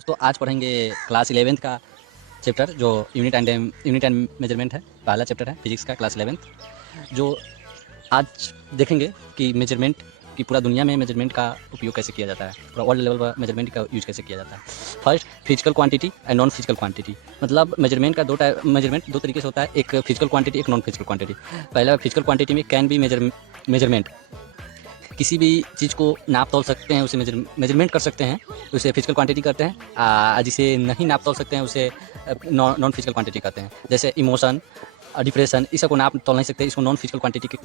तो आज पढ़ेंगे क्लास 11th का चैप्टर जो यूनिट एंड मेजरमेंट है। पहला चैप्टर है फिजिक्स का क्लास 11th। जो आज देखेंगे कि मेजरमेंट की पूरा दुनिया में मेजरमेंट का उपयोग कैसे किया जाता है, पूरा वर्ल्ड लेवल पर मेजरमेंट का यूज कैसे किया जाता है। First, physical quantity and non physical quantity. मतलब मेजरमेंट का मेजरमेंट दो तरीके से होता है, एक फिजिकल क्वांटिटी, एक नॉन फिजिकल क्वांटिटी। पहला फिजिकल क्वांटिटी में कैन बी मेजरमेंट, किसी भी चीज़ को नाप तोल सकते हैं, उसे मेजरमेंट कर सकते हैं, उसे फिजिकल क्वांटिटी करते हैं। जिसे नहीं नाप तोल सकते हैं उसे नॉन फिजिकल क्वांटिटी करते हैं। जैसे इमोशन, डिप्रेशन, इस सब को नाप तोल नहीं सकते, इसको नॉन फिजिकल क्वांटिटी के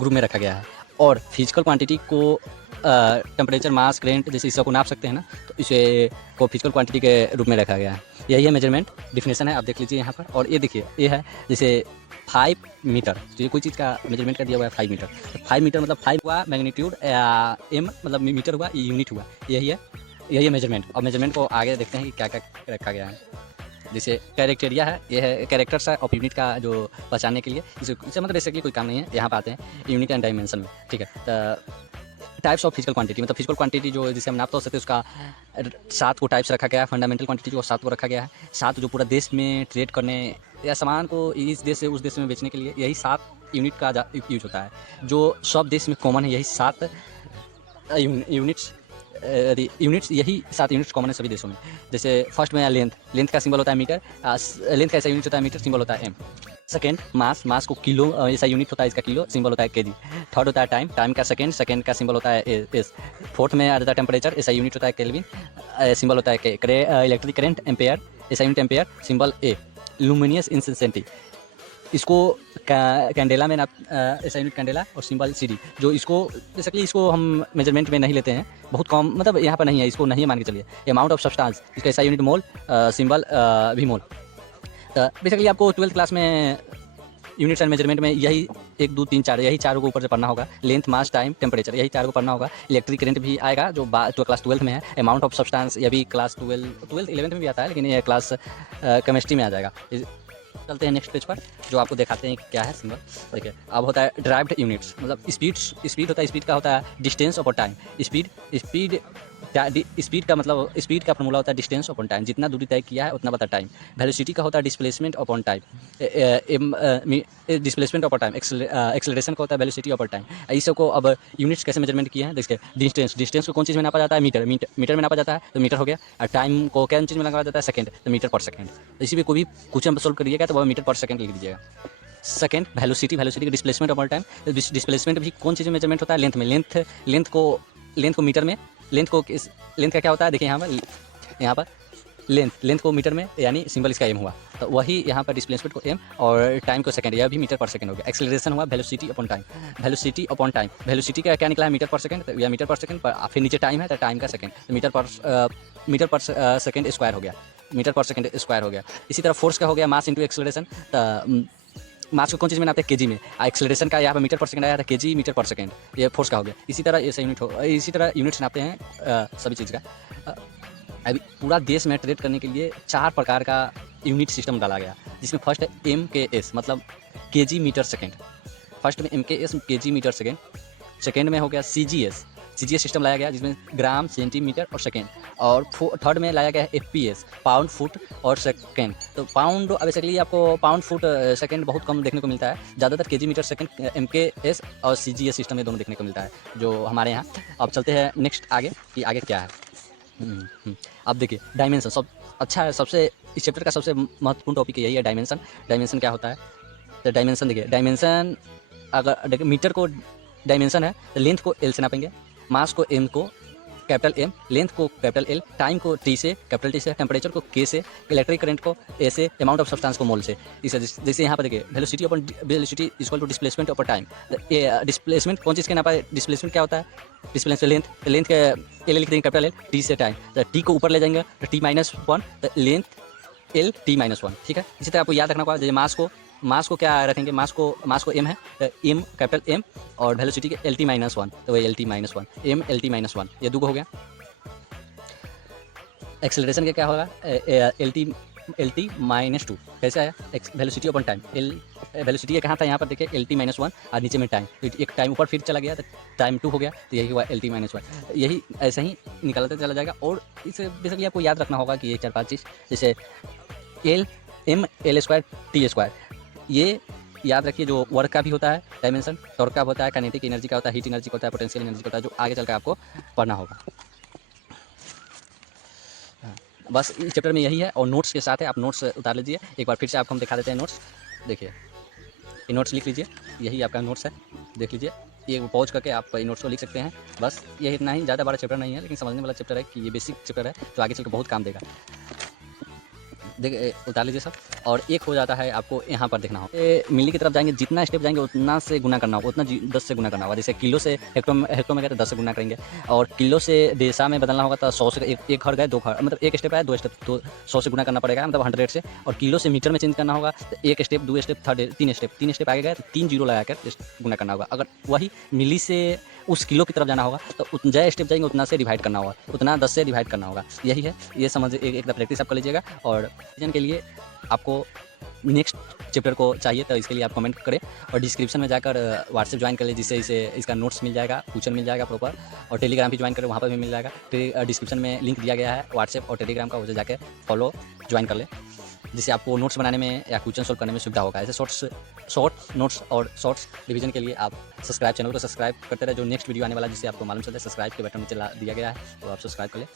ग्रुप में रखा गया है। और फिजिकल क्वांटिटी को टेम्परेचर, मास, करेंट जैसे इस सब को नाप सकते हैं ना, तो इसे को फिजिकल क्वांटिटी के रूप में रखा गया है। यही है मेजरमेंट डिफिनेशन है, आप देख लीजिए यहाँ पर। और ये देखिए, ये है जैसे 5 मीटर, तो ये कोई चीज़ का मेजरमेंट का दिया हुआ है 5 मीटर। तो 5 मीटर मतलब 5 हुआ मैग्नीट्यूड, एम मतलब मीटर हुआ, यूनिट हुआ। यही है मेजरमेंट। और मेजरमेंट को आगे देखते हैं कि क्या क्या रखा गया है। जैसे कैरेक्टेरिया है, ये है कैरेक्टर्स है ऑफ यूनिट का, जो बचाने के लिए इसे मतलब बेसिकली कोई काम नहीं है। यहाँ पर आते हैं यूनिट एंड डायमेंशन में, ठीक है। तो टाइप्स ऑफ फिजिकल क्वांटिटी, मतलब फिजिकल क्वांटिटी जो जिसे हम नाप तो सकते हैं, उसका 7 को टाइप्स रखा गया है। फंडामेंटल क्वांटिटी को 7 को रखा गया है। 7 जो पूरा देश में ट्रेड करने या सामान को इस देश से उस देश में बेचने के लिए, यही 7 यूनिट का यूज होता है, जो सब देश में कॉमन है। यही 7 यूनिट्स यही 7 यूनिट्स कॉमन है सभी देशों में। जैसे फर्स्ट में लेंथ का सिंबल होता है मीटर, लेंथ का ऐसा यूनिट होता है मीटर, सिंबल होता है एम। सेकेंड, मास को किलो ऐसा यूनिट होता है, इसका किलो, सिंबल होता है केजी। थर्ड होता है टाइम का सेकेंड का सिंबल होता है एस। फोर्थ में आ जाता है टेम्परेचर, ऐसा यूनिट होता है केल्विन, सिंबल होता है के। इलेक्ट्रिक करंट एम्पेयर, ऐसा यूनिट एम्पेयर, सिंबल ए। लुमिनियस इंटेंसिटी, इसको कैंडेला में ऐसा यूनिट कैंडेला, और सिंबल सी डी। जो इसको बेसिकली इसको हम मेजरमेंट में नहीं लेते हैं, बहुत कम, मतलब यहाँ पर नहीं है, इसको नहीं मान के चलिए। अमाउंट ऑफ सब्सटेंस, इसका ऐसा यूनिट मोल, सिंबल भी मोल। तो बेसिकली आपको 12th क्लास में यूनिट्स एंड मेजरमेंट में यही 1 2 3 4 यही चारों को ऊपर से पढ़ना होगा। लेंथ, मास, टाइम, टेम्परेचर, यही चारों को पढ़ना होगा। इलेक्ट्रिक करंट भी आएगा जो क्लास 12th में है। अमाउंट ऑफ सब्सटेंस, ये भी क्लास 11th में भी आता है, लेकिन ये क्लास केमिस्ट्री में आ जाएगा। चलते हैं नेक्स्ट पेज पर, जो आपको दिखाते हैं कि क्या है सिंबल। देखिए, अब होता है ड्राइव्ड यूनिट्स, मतलब स्पीड होता है। स्पीड का होता है डिस्टेंस अपॉन टाइम। स्पीड का मतलब, स्पीड का फॉर्मूला होता है डिस्टेंस अपॉन टाइम, जितना दूरी तय किया है उतना बता टाइम। वेलोसिटी का होता है displacement upon time, displacement upon time. Acceleration का होता है वेलोसिटी अपॉन टाइम। इस सब को अब यूनिट्स कैसे मेजरमेंट किए हैं, देखिए। डिस्टेंस को कौन चीज़ में नापा जाता है, मीटर में नापा जाता है, तो मीटर हो गया। और टाइम को कौन चीज़ में नापा जाता है, सेकंड, तो मीटर पर सेकंड। इसी में कोई भी क्वेश्चन सोल्व करिएगा तो वह मीटर पर सेकंड लिख दीजिएगा। सेकंड, वेलोसिटी का डिस्प्लेसमेंट अपॉन टाइम। डिस्प्लेसमेंट भी कौन चीज़ में मेजरमेंट होता है, लेंथ में। लेंथ को मीटर में, लेंथ का क्या होता है, देखिए यहाँ पर लेंथ को मीटर में, यानी सिंबल इसका एम हुआ, तो वही यहाँ पर डिस्प्लेसमेंट को एम, और टाइम को सेकंड, यह भी मीटर पर सेकंड हो गया। एक्सेलरेशन हुआ वेलोसिटी अपॉन टाइम। वेलोसिटी का क्या निकला है, मीटर पर सेकंड, तो यह मीटर पर सेकंड पर, फिर नीचे टाइम है तो टाइम का सेकंड, तो मीटर पर सेकंड स्क्वायर हो गया, मीटर पर सेकंड स्क्वायर हो गया। इसी तरह फोर्स का हो गया मास इंटू एक्सेलरेशन, मास को कौन चीज़ में नापते हैं, केजी में। एक्सेलरेशन का यहाँ पर मीटर पर सेकंड आया था, केजी मीटर पर सेकंड, ये फोर्स का हो गया। इसी तरह यूनिट्स नापते हैं सभी चीज़ का। अभी पूरा देश में ट्रेड करने के लिए 4 प्रकार का यूनिट सिस्टम डाला गया, जिसमें फर्स्ट है MKS, मतलब केजी मीटर सेकंड। फर्स्ट में MKS, KG metre second. Second में हो गया CGS सिस्टम लाया गया, जिसमें ग्राम, सेंटीमीटर और सेकंड। और थर्ड में लाया गया है FPS, पाउंड, फुट और सेकंड। तो पाउंड, बेसिकली आपको पाउंड, फुट, सेकंड बहुत कम देखने को मिलता है, ज़्यादातर केजी मीटर सेकंड, MKS और CGS सिस्टम में दोनों देखने को मिलता है जो हमारे यहाँ। अब चलते हैं नेक्स्ट आगे कि आगे क्या है। अब देखिए, डायमेंशन सब अच्छा है, सबसे इस चैप्टर का सबसे महत्वपूर्ण टॉपिक यही है, डायमेंशन। डायमेंशन क्या होता है, तो डायमेंशन देखिए, डायमेंशन अगर देखिए, मीटर को डायमेंशन है तो लेंथ को L से नापेंगे, मास को M को कैपिटल M, लेंथ को कैपिटल L, टाइम को T से कैपिटल T से, टेम्परेचर को K से, इलेक्ट्रिक करंट को A से, अमाउंट ऑफ सब्सटेंस को मोल से। इसे जैसे यहाँ पर देखिए, velocity equal to displacement upon time. Displacement कौन चीज़ के नापा है, डिस्प्लेसमेंट क्या होता है, डिस्प्लेसमेंट लेंथ के L लिख देंगे कैपिटल L, T से टाइम, तो T को ऊपर ले जाएंगे तो T-1, तो लेंथ L T-1, ठीक है। इसी तरह आपको याद रखना होगा, जैसे मास को क्या रखेंगे, मास को M है, तो M कैपिटल M, और वेलोसिटी के LT-1, तो वही LT-1, M LT-1, ये दो हो गया। एक्सेलरेशन का क्या होगा, LT-2, कैसे आया, वेलोसिटी अपॉन टाइम। वेलोसिटी कहाँ था, यहाँ पर देखिए LT-1, और नीचे में टाइम, तो एक टाइम ऊपर फिर चला गया तो टाइम 2 हो गया, तो यही हुआ LT-1। यही ऐसे ही निकलते चला जाएगा। और इसे बेसिकली आपको याद रखना होगा कि ये 4-5 चीज़, जैसे L M L square T square, ये याद रखिए। जो वर्क का भी होता है डायमेंशन, टॉर्क का होता है, काइनेटिक एनर्जी का होता है, हीट एनर्जी का होता है, पोटेंशियल एनर्जी का होता है, जो आगे चलकर आपको पढ़ना होगा। बस इस चैप्टर में यही है, और नोट्स के साथ है, आप नोट्स उतार लीजिए। एक बार फिर से आपको हम दिखा देते हैं नोट्स। देखिए, ये नोट्स लिख लीजिए, यही आपका नोट्स है, देख लीजिए। ये पॉज करके आप इन नोट्स को लिख सकते हैं। बस ये इतना ही, ज़्यादा बड़ा चैप्टर नहीं है, लेकिन समझने वाला चैप्टर है कि ये बेसिक चैप्टर है जो आगे चलकर बहुत काम देगा। देखिए, उतार लीजिए सब। और एक हो जाता है, आपको यहाँ पर देखना होगा, मिली की तरफ जाएंगे, जितना स्टेप जाएंगे उतना से गुना करना होगा, उतना 10 से गुना करना होगा। जैसे किलो से हेक्टो में गए तो 10 से गुना करेंगे, और किलो से देशा में बदलना होगा तो 100 से एक घर गए 2 घर, मतलब एक स्टेप आया 2 स्टेप, तो 100 से गुना करना पड़ेगा, मतलब 100 से। और किलो से मीटर में चेंज करना होगा तो 1 स्टेप 2 स्टेप 3 स्टेप आगे गए तो 3 जीरो लगा कर गुना करना होगा। अगर वही मिली से उस किलो की तरफ जाना होगा तो जय स्टेप जाएंगे उतना से डिवाइड करना होगा, उतना 10 से डिवाइड करना होगा। यही है, ये समझ एक प्रैक्टिस आप कर लीजिएगा। और रिवीजन के लिए आपको नेक्स्ट चैप्टर को चाहिए तो इसके लिए आप कमेंट करें, और डिस्क्रिप्शन में जाकर व्हाट्सएप ज्वाइन कर ले, जिससे इसे इसका नोट्स मिल जाएगा, क्वेश्चन मिल जाएगा प्रॉपर। और टेलीग्राम भी ज्वाइन करें, वहाँ पर भी मिल जाएगा। डिस्क्रिप्शन में लिंक दिया गया है व्हाट्सएप और टेलीग्राम का, उसे जाकर फॉलो ज्वाइन कर ले, जिससे आपको नोट्स बनाने में या क्वेश्चन सोल्व करने में सुविधा होगा। ऐसे शॉर्ट नोट्स और शॉर्ट्स रिवीजन के लिए आप चैनल को सब्सक्राइब करते रहे। जो नेक्स्ट वीडियो आने वाला है, जिससे आपको मालूम चले, सब्सक्राइब के बटन नीचे दिया गया है, तो आप सब्सक्राइब कर ले।